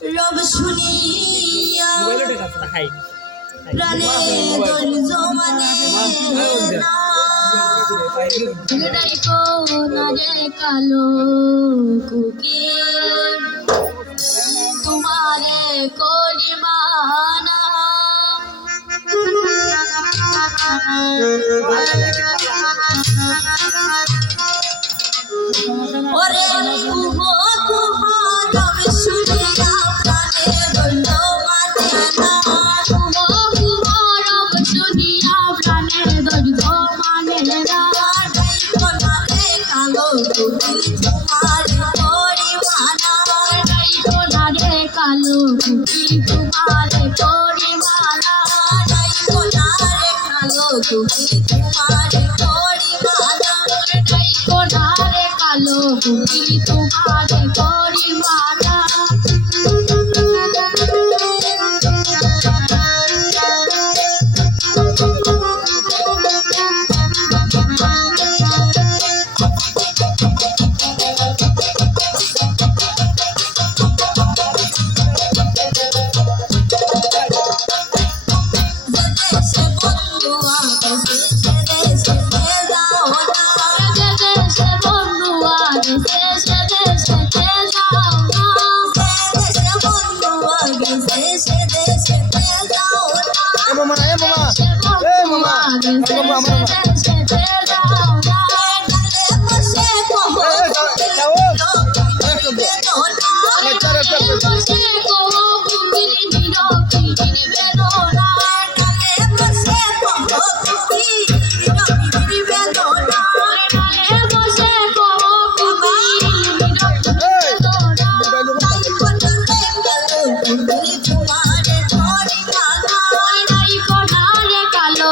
রব শুনিয়া প্রাণে ধৈর্য মানে না রাইকো না রে কালো কুকি তোমারে করি মানা। ওরে শুনিয়া প্রাণে ধৈর্য মানে কালো তোমারে করি মানা রাইকো না রে কালো কুকি তোমারে করি মানা রাইকো না রে কালো কুকি তোমারে করি মানা রাইকো না রে কালো না দেশে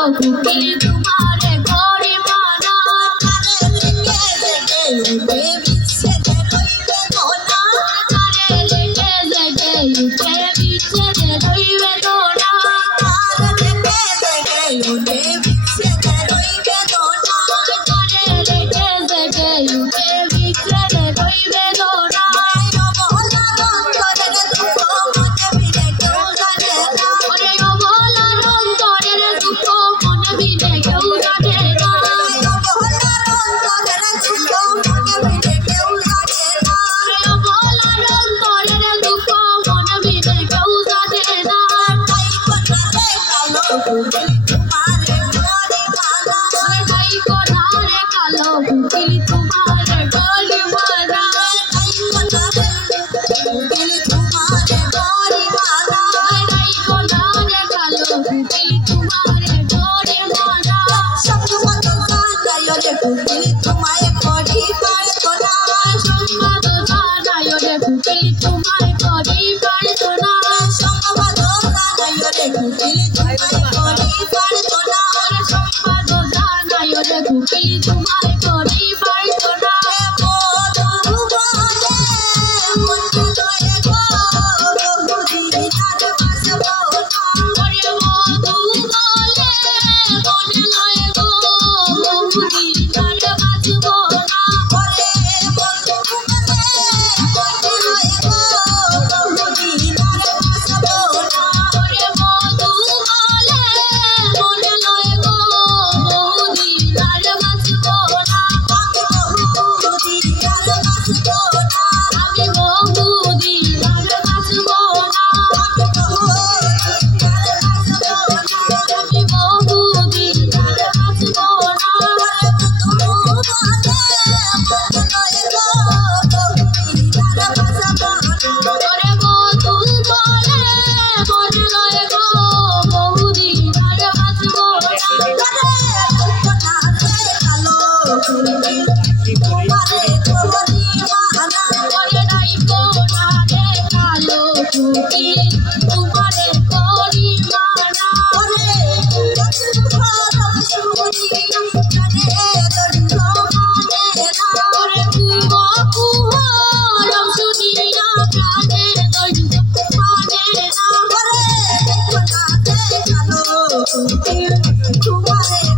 Tanto peito, mar. Thank you. 좋아해.